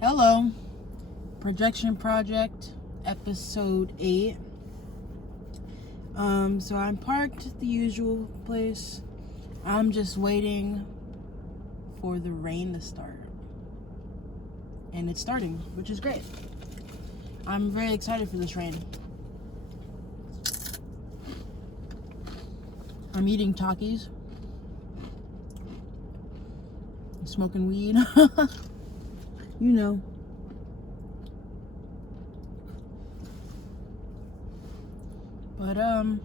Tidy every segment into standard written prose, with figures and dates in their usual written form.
Hello, Projection Project, episode 8. So I'm parked at the usual place. I'm just waiting for the rain to start. And it's starting, which is great. I'm very excited for this rain. I'm eating Takis. Smoking weed. You know. But I've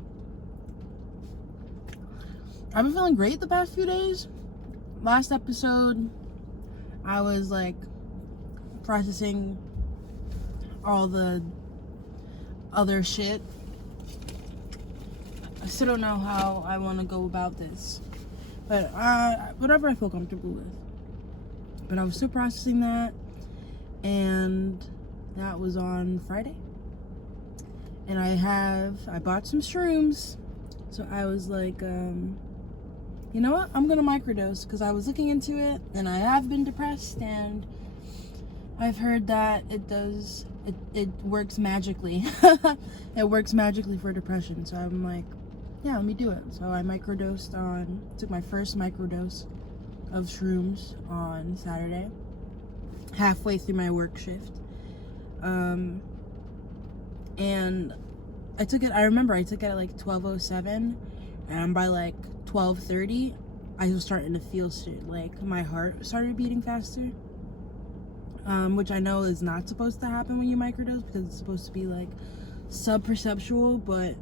been feeling great the past few days. Last episode, I was like processing all the other shit. I still don't know how I want to go about this, but whatever I feel comfortable with. But I was still processing that, and that was on Friday. And I bought some shrooms, so I was like, you know what, I'm gonna microdose, because I was looking into it, and I have been depressed, and I've heard that it works magically. It works magically for depression, so I'm like, yeah, let me do it. So I took my first microdose of shrooms on Saturday, halfway through my work shift. And I remember I took it at like 12:07, and by like 12:30, I was starting to feel shit. Like my heart started beating faster, which I know is not supposed to happen when you microdose, because it's supposed to be like sub-perceptual, but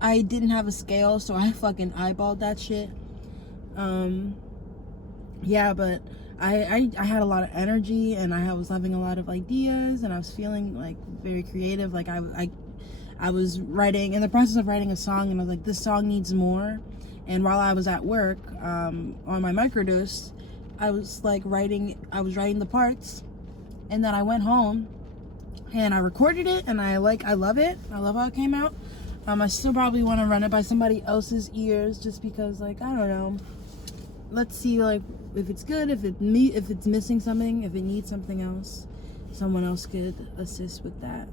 I didn't have a scale, so I fucking eyeballed that shit. Yeah, but I had a lot of energy, and I was having a lot of ideas, and I was feeling like very creative. Like I was writing, in the process of writing a song, and I was like, this song needs more. And while I was at work, on my microdose, I was writing the parts, and then I went home and I recorded it, and I love it. I love how it came out. I still probably want to run it by somebody else's ears, just because, like, I don't know. Let's see, like, if it's good, if it's missing something, if it needs something else, someone else could assist with that.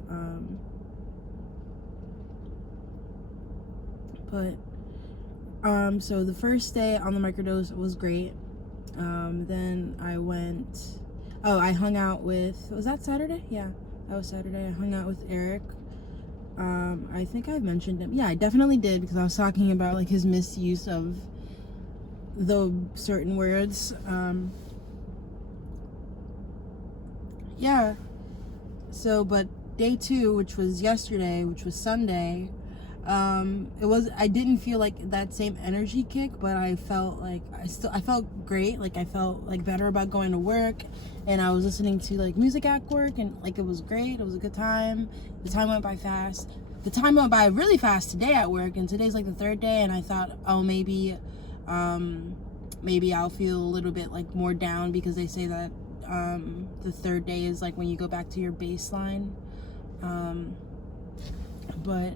So the first day on the microdose was great. Then I hung out with, was that Saturday? Yeah, that was Saturday. I hung out with Eric. I think I mentioned him. Yeah, I definitely did, because I was talking about like his misuse of the certain words. Yeah. So, but day 2, which was yesterday, which was Sunday, I didn't feel like that same energy kick, but I felt like I felt great. Like I felt like better about going to work, and I was listening to like music at work, and like it was great. It was a good time. The time went by fast. The time went by really fast today at work, and today's like the 3rd day, and I thought, oh, maybe I'll feel a little bit like more down, because they say that the 3rd day is like when you go back to your baseline. But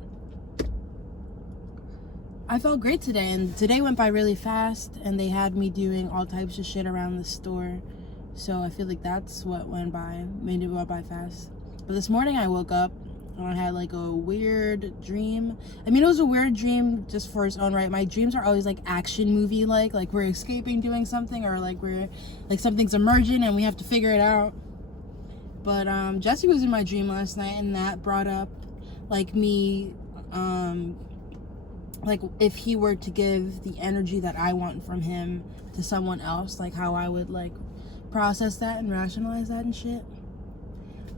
I felt great today, and today went by really fast, and they had me doing all types of shit around the store, so I feel like that's what made it go by fast. But this morning I woke up and I had like a weird dream. I mean, it was a weird dream just for its own right. My dreams are always like action movie like we're escaping doing something, or like we're like something's emerging and we have to figure it out. But Jesse was in my dream last night, and that brought up like me, like if he were to give the energy that I want from him to someone else, like how I would like process that and rationalize that and shit.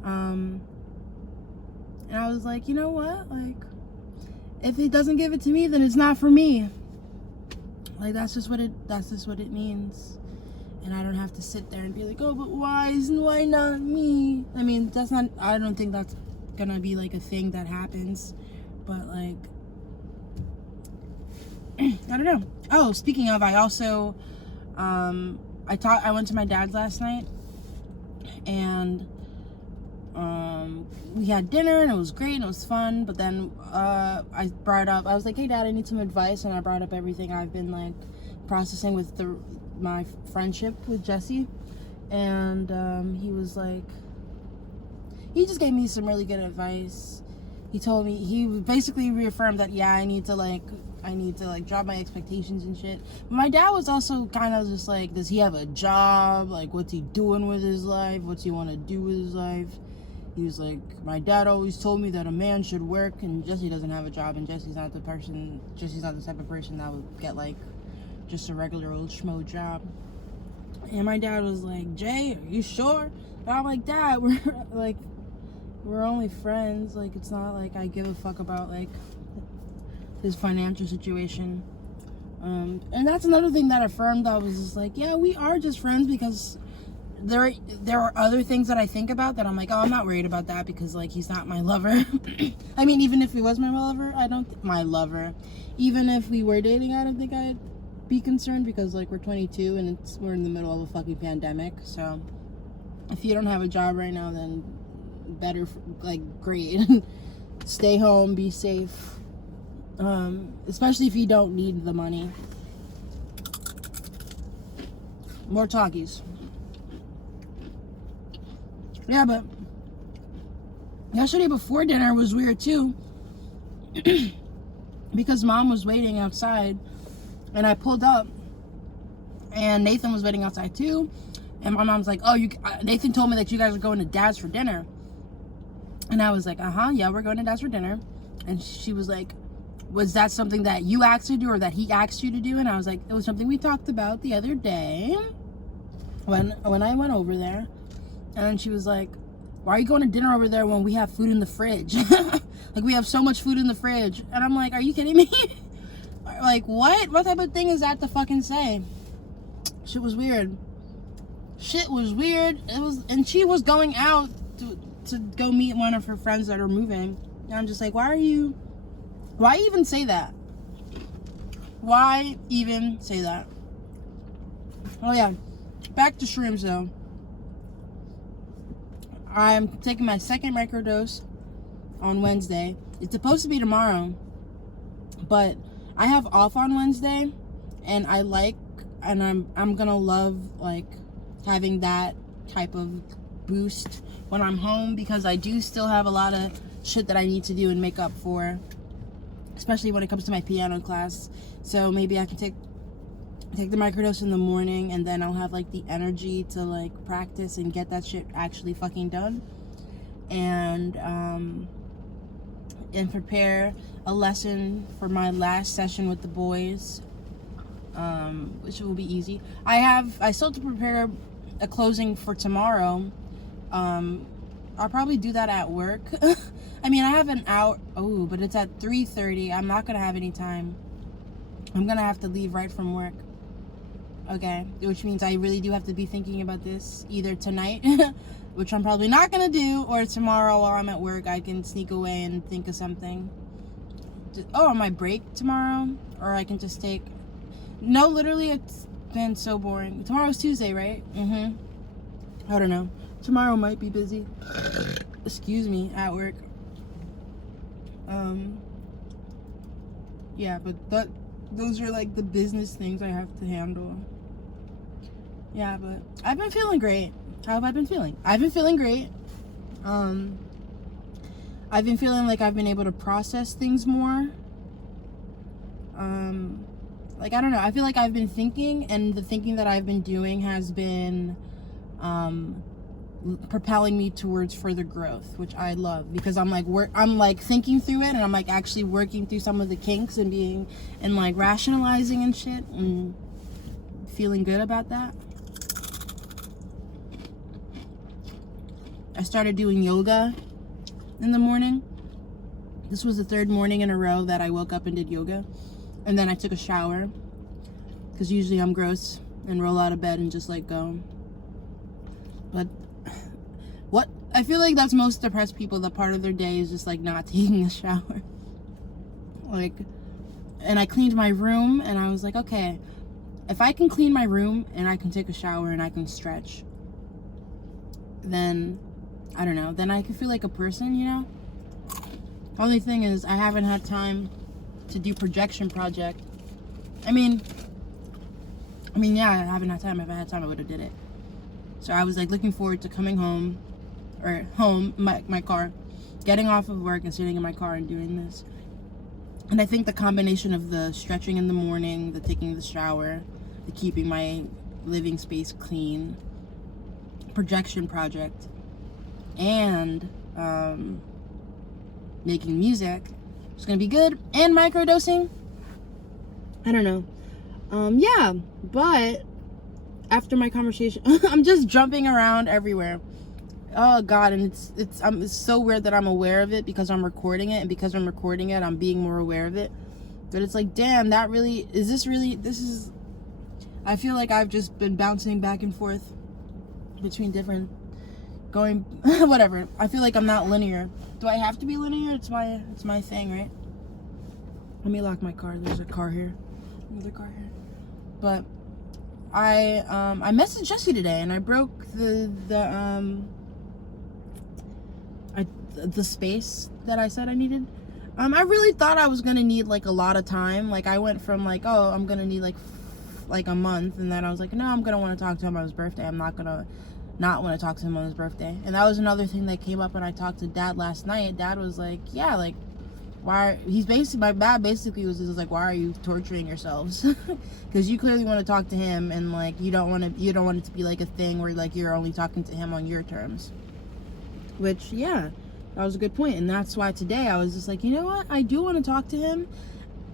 And I was like, you know what, like if he doesn't give it to me, then it's not for me. Like that's just what it means. And I don't have to sit there and be like, oh, but why not me? I mean, I don't think that's gonna be like a thing that happens, but like I don't know. Oh, speaking of, I also I went to my dad's last night, and we had dinner, and it was great and it was fun. But then I was like, hey Dad, I need some advice, and I brought up everything I've been like processing with my friendship with Jesse, and he was like, he just gave me some really good advice. He told me, he basically reaffirmed that, yeah, I need to drop my expectations and shit. But my dad was also kind of just like, does he have a job? Like, what's he doing with his life? What's he want to do with his life? He was like, my dad always told me that a man should work, and Jesse doesn't have a job, and Jesse's not the type of person that would get like just a regular old schmo job. And my dad was like, Jay, are you sure? And I'm like, Dad, we're only friends. Like, it's not like I give a fuck about like his financial situation. And that's another thing that affirmed. I was just like, yeah, we are just friends, because there are other things that I think about that I'm like, oh, I'm not worried about that, because like he's not my lover. I mean, even if he was my lover, even if we were dating, I don't think I'd be concerned, because like we're 22 and we're in the middle of a fucking pandemic. So if you don't have a job right now, then better, like, great. Stay home, be safe, especially if you don't need the money. More talkies. Yeah, but yesterday before dinner was weird too, because Mom was waiting outside, and I pulled up, and Nathan was waiting outside too, and my mom's like, oh, Nathan told me that you guys are going to Dad's for dinner. And I was like, yeah, we're going to Dad's for dinner. And she was like, was that something that you asked to do, or that he asked you to do? And I was like, it was something we talked about the other day when I went over there. And then she was like, why are you going to dinner over there when we have food in the fridge? Like, we have so much food in the fridge. And I'm like, are you kidding me? Like, what? What type of thing is that to fucking say? Shit was weird. And she was going out to go meet one of her friends that are moving. And I'm just like, why even say that? Why even say that? Oh yeah, back to shrooms though. I'm taking my second microdose on Wednesday. It's supposed to be tomorrow, but I have off on Wednesday, and I'm gonna love like having that type of boost when I'm home, because I do still have a lot of shit that I need to do and make up for, especially when it comes to my piano class. So maybe I can take the microdose in the morning, and then I'll have like the energy to like practice and get that shit actually fucking done, and prepare a lesson for my last session with the boys, which will be easy. I still have to prepare a closing for tomorrow. I'll probably do that at work. I mean, I have an hour. Oh, but it's at 3:30. I'm not gonna have any time. I'm gonna have to leave right from work. Okay, which means I really do have to be thinking about this either tonight, which I'm probably not gonna do, or tomorrow while I'm at work. I can sneak away and think of something. On my break tomorrow, or I can just take. No, literally, it's been so boring. Tomorrow's Tuesday, right? I don't know. Tomorrow might be busy. Excuse me, at work. Yeah, but those are like the business things I have to handle. Yeah, but I've been feeling great. How have I been feeling? I've been feeling great. I've been feeling like I've been able to process things more. Like, I don't know. I feel like I've been thinking, and the thinking that I've been doing has been propelling me towards further growth, which I love, because I'm like thinking through it, and I'm like actually working through some of the kinks and like rationalizing and shit, and feeling good about that. I started doing yoga in the morning. This was the third morning in a row that I woke up and did yoga, and then I took a shower, because usually I'm gross and roll out of bed and just like go. But what I feel like that's most depressed people, the part of their day is just like not taking a shower. Like, and I cleaned my room, and I was like, okay, if I can clean my room and I can take a shower and I can stretch, then I don't know, then I can feel like a person, you know? Only thing is, I haven't had time to do projection project. I mean, yeah, I haven't had time. If I had time, I would have did it. So I was like looking forward to coming home or home, my car, getting off of work and sitting in my car and doing this. And I think the combination of the stretching in the morning, the taking the shower, the keeping my living space clean, projection project, and making music, it's gonna be good. And microdosing, I don't know. Yeah, but after my conversation, I'm just jumping around everywhere. Oh God, and it's so weird that I'm aware of it because I'm recording it, and because I'm recording it, I'm being more aware of it. But it's like, damn, that really is. I feel like I've just been bouncing back and forth between different, going, whatever. I feel like I'm not linear. Do I have to be linear? It's my thing, right? Let me lock my car. There's a car here, another car here. But I messaged Jesse today, and I broke the space that I said I needed. I really thought I was gonna need like a lot of time. Like I went from like, oh, I'm gonna need like a month, and then I was like, no, I'm gonna want to talk to him on his birthday. I'm not gonna not want to talk to him on his birthday. And that was another thing that came up when I talked to Dad last night. Dad was like, yeah, like, my dad basically was just like, why are you torturing yourselves? Because you clearly want to talk to him, and like you don't want it to be like a thing where like you're only talking to him on your terms. Which, yeah, that was a good point. And that's why today I was just like, you know what, I do want to talk to him.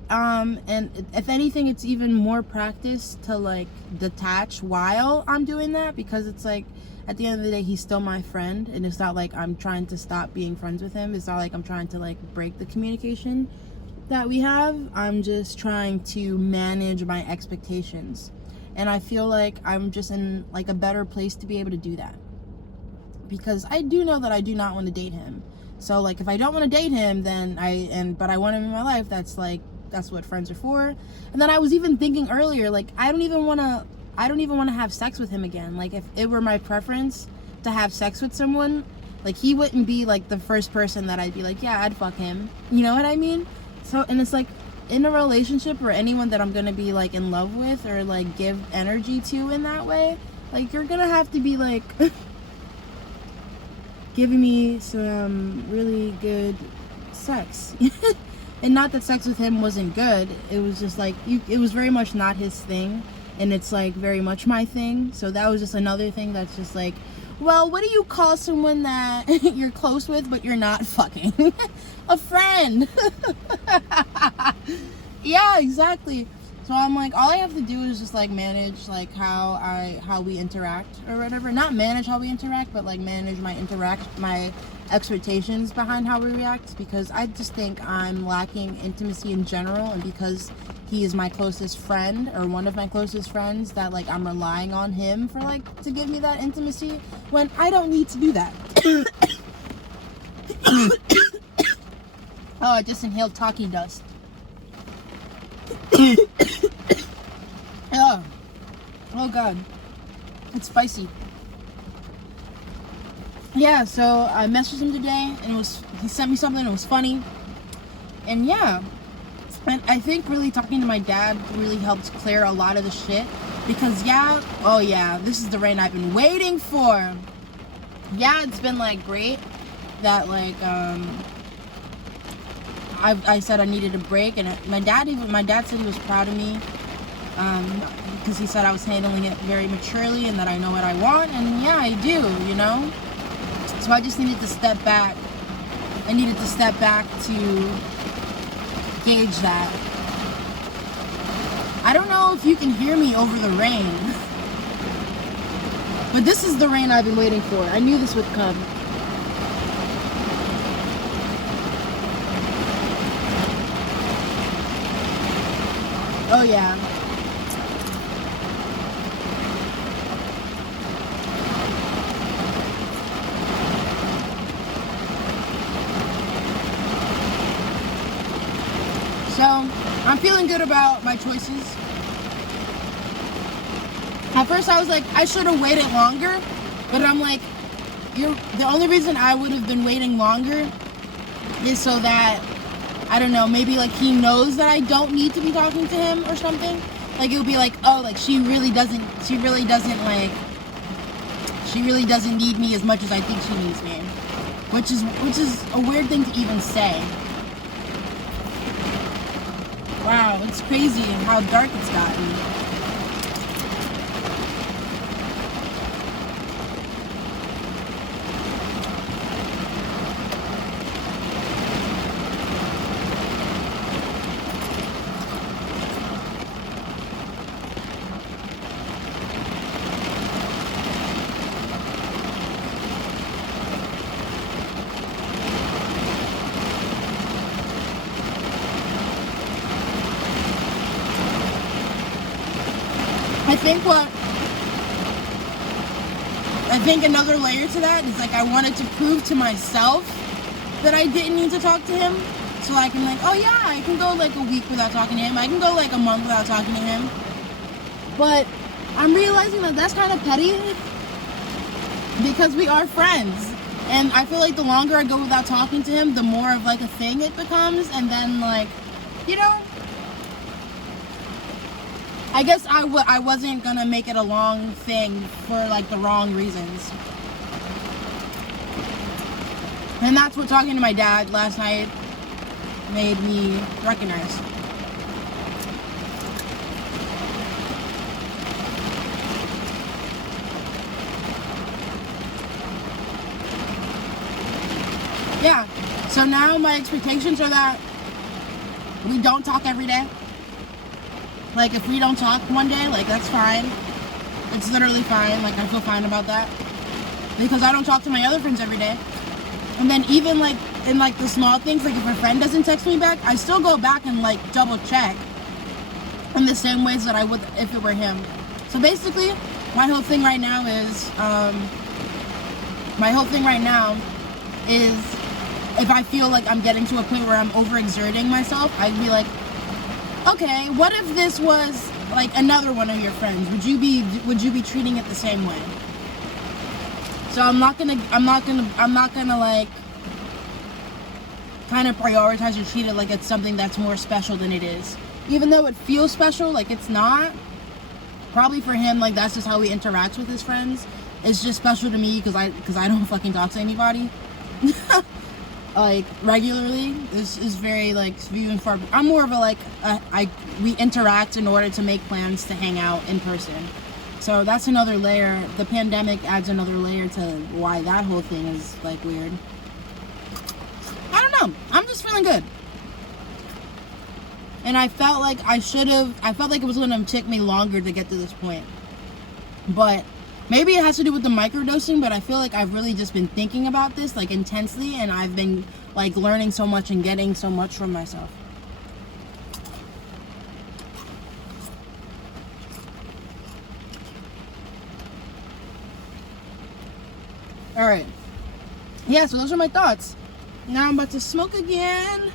And if anything, it's even more practice to like detach while I'm doing that, because it's like at the end of the day, he's still my friend, and it's not like I'm trying to stop being friends with him. It's not like I'm trying to like break the communication that we have. I'm just trying to manage my expectations, and I feel like I'm just in like a better place to be able to do that, because I do know that I do not want to date him. So like if I don't want to date him, then but I want him in my life, that's what friends are for. And then I was even thinking earlier, like I don't even want to have sex with him again. Like if it were my preference to have sex with someone, like he wouldn't be like the first person that I'd be like, yeah, I'd fuck him. You know what I mean? So, and it's like in a relationship, or anyone that I'm gonna be like in love with or like give energy to in that way, like you're gonna have to be like giving me some really good sex. And not that sex with him wasn't good. It was just like, it was very much not his thing. And it's like very much my thing. So that was just another thing that's just like, well, what do you call someone that you're close with but you're not fucking? A friend. Yeah, exactly. So I'm like, all I have to do is just like manage like how we interact or whatever. Not manage how we interact, but like manage my expectations behind how we react, because I just think I'm lacking intimacy in general, and because he is my closest friend, or one of my closest friends, that like I'm relying on him for like to give me that intimacy when I don't need to do that. Oh, I just inhaled talkie dust. Oh God, it's spicy. Yeah, so I messaged him today, and he sent me something, it was funny. And yeah, and I think really talking to my dad really helped clear a lot of the shit, because this is the rain I've been waiting for. Yeah, it's been like great that like I said I needed a break, and my dad said he was proud of me, because he said I was handling it very maturely, and that I know what I want, and yeah, I do, you know. So I just needed to step back. I needed to step back to gauge that. I don't know if you can hear me over the rain, but this is the rain I've been waiting for. I knew this would come. Oh yeah. So, I'm feeling good about my choices. At first I was like, I should have waited longer, but I'm like, the only reason I would have been waiting longer is so that, I don't know, maybe like he knows that I don't need to be talking to him or something. Like it would be like, oh, like she really doesn't She really doesn't need me as much as I think she needs me. Which is a weird thing to even say. Wow, it's crazy how dark it's gotten. I think another layer to that is like I wanted to prove to myself that I didn't need to talk to him. So I can like, oh yeah, I can go like a week without talking to him. I can go like a month without talking to him. But I'm realizing that that's kind of petty because we are friends. And I feel like the longer I go without talking to him, the more of like a thing it becomes. And then like, you know, I guess I wasn't gonna make it a long thing for like the wrong reasons. And that's what talking to my dad last night made me recognize. Yeah, so now my expectations are that we don't talk every day. Like, if we don't talk one day, like, that's fine. It's literally fine. Like, I feel fine about that. Because I don't talk to my other friends every day. And then even, like, in, like, the small things, like, if a friend doesn't text me back, I still go back and, like, double check in the same ways that I would if it were him. So, basically, my whole thing right now is, if I feel like I'm getting to a point where I'm overexerting myself, I'd be like, okay, what if this was like another one of your friends? Would you be treating it the same way? So I'm not gonna like kind of prioritize or treat it like it's something that's more special than it is. Even though it feels special, like it's not. Probably for him, like that's just how he interacts with his friends. It's just special to me because I don't fucking talk to anybody. Like regularly. This is very like few and far. I'm more of a like we interact in order to make plans to hang out in person. So that's another layer. The pandemic adds another layer to why that whole thing is like weird. I don't know. I'm just feeling good. And I felt like I felt like it was gonna take me longer to get to this point. But maybe it has to do with the microdosing, but I feel like I've really just been thinking about this like intensely, and I've been like learning so much and getting so much from myself. All right. Yeah, so those are my thoughts. Now I'm about to smoke again.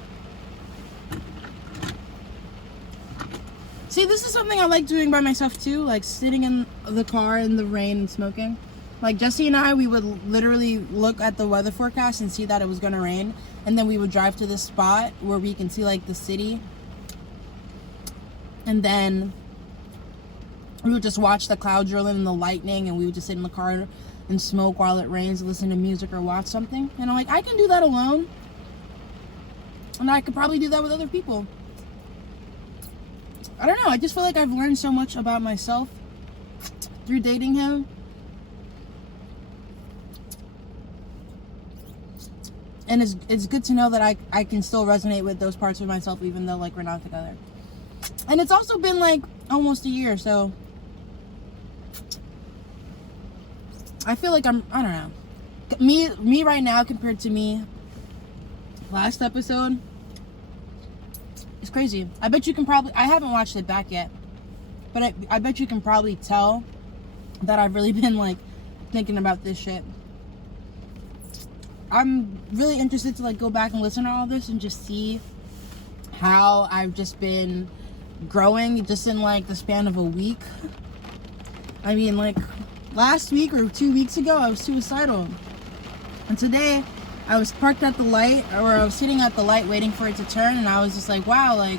See, this is something I like doing by myself too, like sitting in the car in the rain and smoking. Like Jesse and I, we would literally look at the weather forecast and see that it was gonna rain, and then we would drive to this spot where we can see like the city, and then we would just watch the clouds rolling and the lightning, and we would just sit in the car and smoke while it rains, listen to music or watch something. And I'm like, I can do that alone, and I could probably do that with other people. I don't know, I just feel like I've learned so much about myself through dating him. And it's good to know that I can still resonate with those parts of myself even though like we're not together. And it's also been like almost a year, so I feel like I don't know. Me right now compared to me last episode, it's crazy. I bet you can probably, I haven't watched it back yet, but I bet you can probably tell that I've really been like thinking about this shit. I'm really interested to like go back and listen to all this and just see how I've just been growing just in like the span of a week. I mean, like last week or 2 weeks ago I was suicidal, and today I was parked at the light, or I was sitting at the light waiting for it to turn, and I was just like, wow, like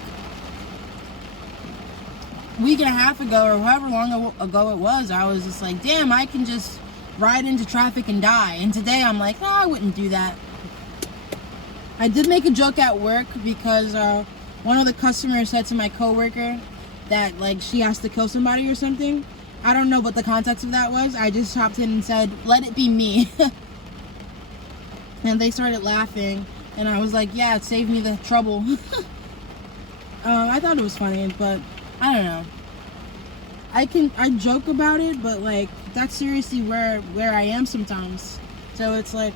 a week and a half ago or however long ago it was, I was just like, damn, I can just ride into traffic and die. And today I'm like, no, I wouldn't do that. I did make a joke at work because one of the customers said to my coworker that like she has to kill somebody or something. I don't know what the context of that was. I just hopped in and said, let it be me. And they started laughing. And I was like, yeah, it saved me the trouble. I thought it was funny, but I don't know. I joke about it, but like that's seriously where I am sometimes. So it's like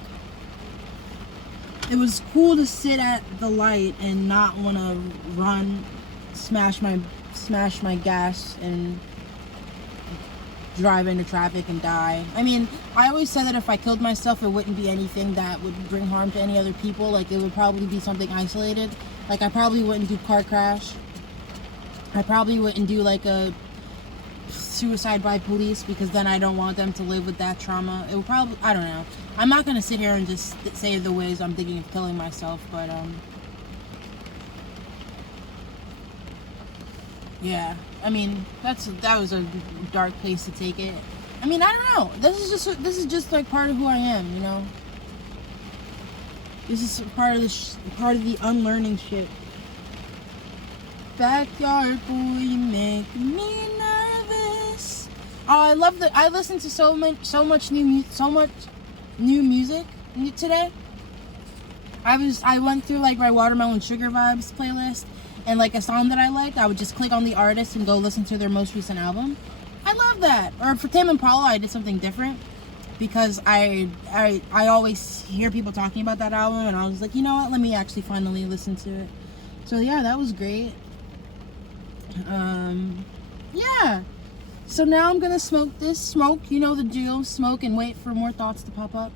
it was cool to sit at the light and not want to run, smash my gas and drive into traffic and die. I mean, I always said that if I killed myself, it wouldn't be anything that would bring harm to any other people. Like it would probably be something isolated. Like I probably wouldn't do car crash. I probably wouldn't do like a suicide by police because then I don't want them to live with that trauma. It would probably, I don't know. I'm not going to sit here and just say the ways I'm thinking of killing myself, but yeah. I mean, that was a dark place to take it. I mean, I don't know. This is just like part of who I am, you know. This is part of the unlearning shit. Backyard boy, you make me nervous. Oh, I listened to so much new music today. I went through like my Watermelon Sugar Vibes playlist, and like a song that I liked, I would just click on the artist and go listen to their most recent album. I love that. Or for Tame Impala, I did something different because I always hear people talking about that album, and I was like, you know what? Let me actually finally listen to it. So yeah, that was great. Yeah. So now I'm gonna smoke this. You know the deal. Smoke and wait for more thoughts to pop up.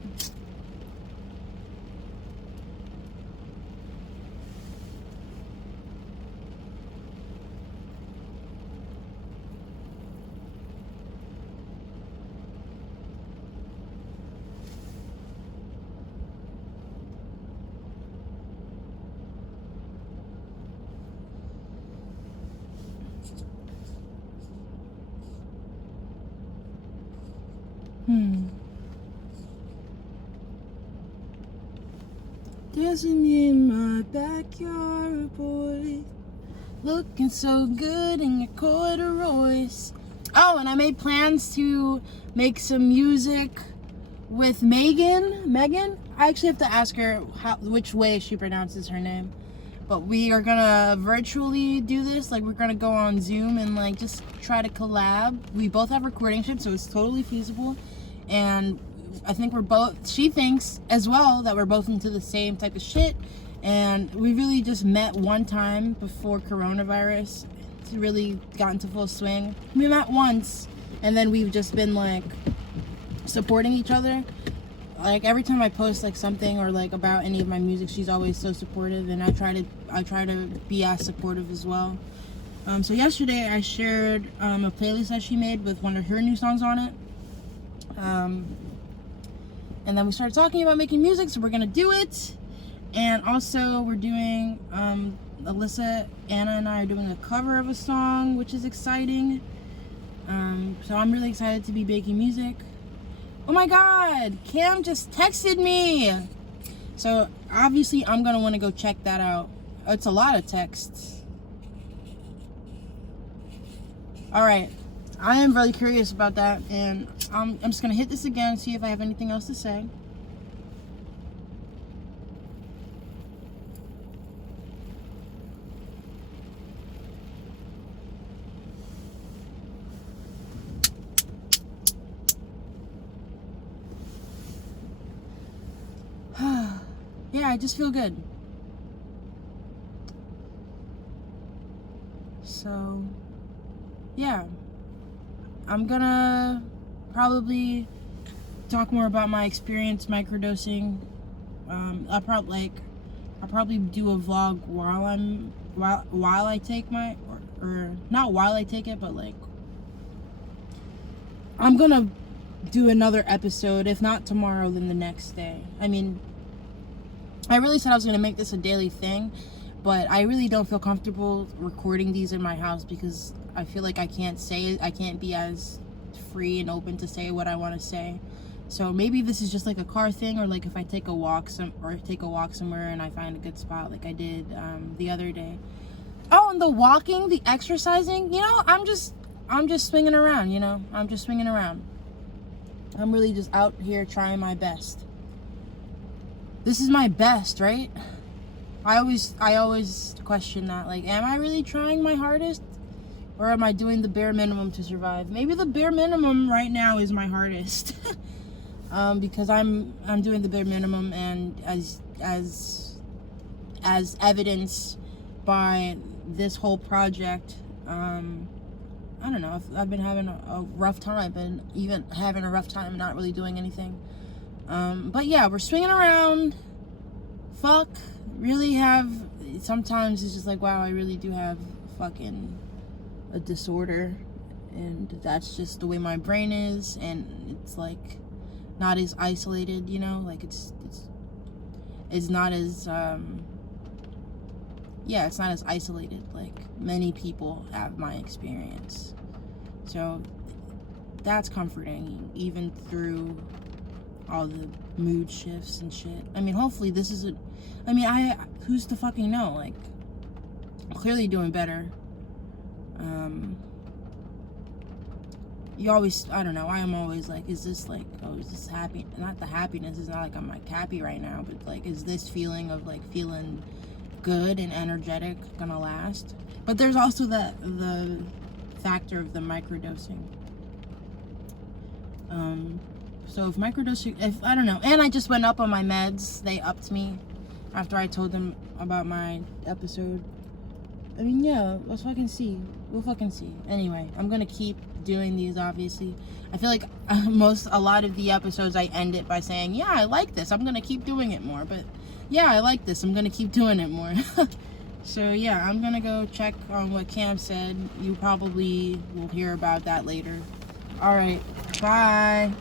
Dancing in my backyard, boy. Looking so good in your corduroys. Oh, and I made plans to make some music with Megan. I actually have to ask her which way she pronounces her name. But we are gonna virtually do this. Like, we're gonna go on Zoom and like just try to collab. We both have recording shit, so it's totally feasible. And I think she thinks as well that we're both into the same type of shit. And we really just met one time before coronavirus really got into full swing. We met once, and then we've just been like supporting each other. Like every time I post like something or like about any of my music, she's always so supportive, and I try to be as supportive as well. So yesterday I shared a playlist that she made with one of her new songs on it. And then we started talking about making music, so we're gonna do it. And also we're doing, Alyssa, Anna, and I are doing a cover of a song, which is exciting. So I'm really excited to be making music. Oh my God, Cam just texted me. So obviously I'm gonna wanna go check that out. It's a lot of texts. All right, I am really curious about that, and I'm just gonna hit this again and see if I have anything else to say. Yeah, I just feel good. So, yeah. I'm gonna probably talk more about my experience microdosing. I'll probably do a vlog while I take my, or not while I take it, but like I'm gonna do another episode, if not tomorrow, then the next day. I mean, I really said I was gonna make this a daily thing, but I really don't feel comfortable recording these in my house because I feel like I can't be as free and open to say what I want to say. So maybe this is just like a car thing, or like if I take a walk somewhere and I find a good spot, like I did the other day. Oh, and the walking, the exercising, you know, I'm just swinging around, you know. I'm just swinging around. I'm really just out here trying my best. This is my best, right? I always question that, like, am I really trying my hardest, or am I doing the bare minimum to survive? Maybe the bare minimum right now is my hardest. Because I'm doing the bare minimum, and as evidenced by this whole project, I don't know, I've been having a rough time, and even having a rough time not really doing anything. But yeah, we're swinging around. Fuck, really have, sometimes it's just like, wow, I really do have fucking a disorder, and that's just the way my brain is, and it's like not as isolated, you know, like it's not as it's not as isolated like many people have my experience. So that's comforting, even through all the mood shifts and shit. I mean, hopefully this isn't, I mean, who's to fucking know? Like, I'm clearly doing better. You always, I don't know, I am always like, is this like, oh, is this happy? Not the happiness, it's not like I'm like happy right now, but like, is this feeling of like feeling good and energetic gonna last? But there's also the factor of the microdosing. So if I don't know, and I just went up on my meds. They upped me after I told them about my episode. I mean, yeah, let's fucking see. We'll fucking see. Anyway, I'm gonna keep doing these, obviously. I feel like a lot of the episodes I end it by saying, yeah, I like this, I'm gonna keep doing it more. But yeah, I like this, I'm gonna keep doing it more. So yeah, I'm gonna go check on what Cam said. You probably will hear about that later. Alright, bye.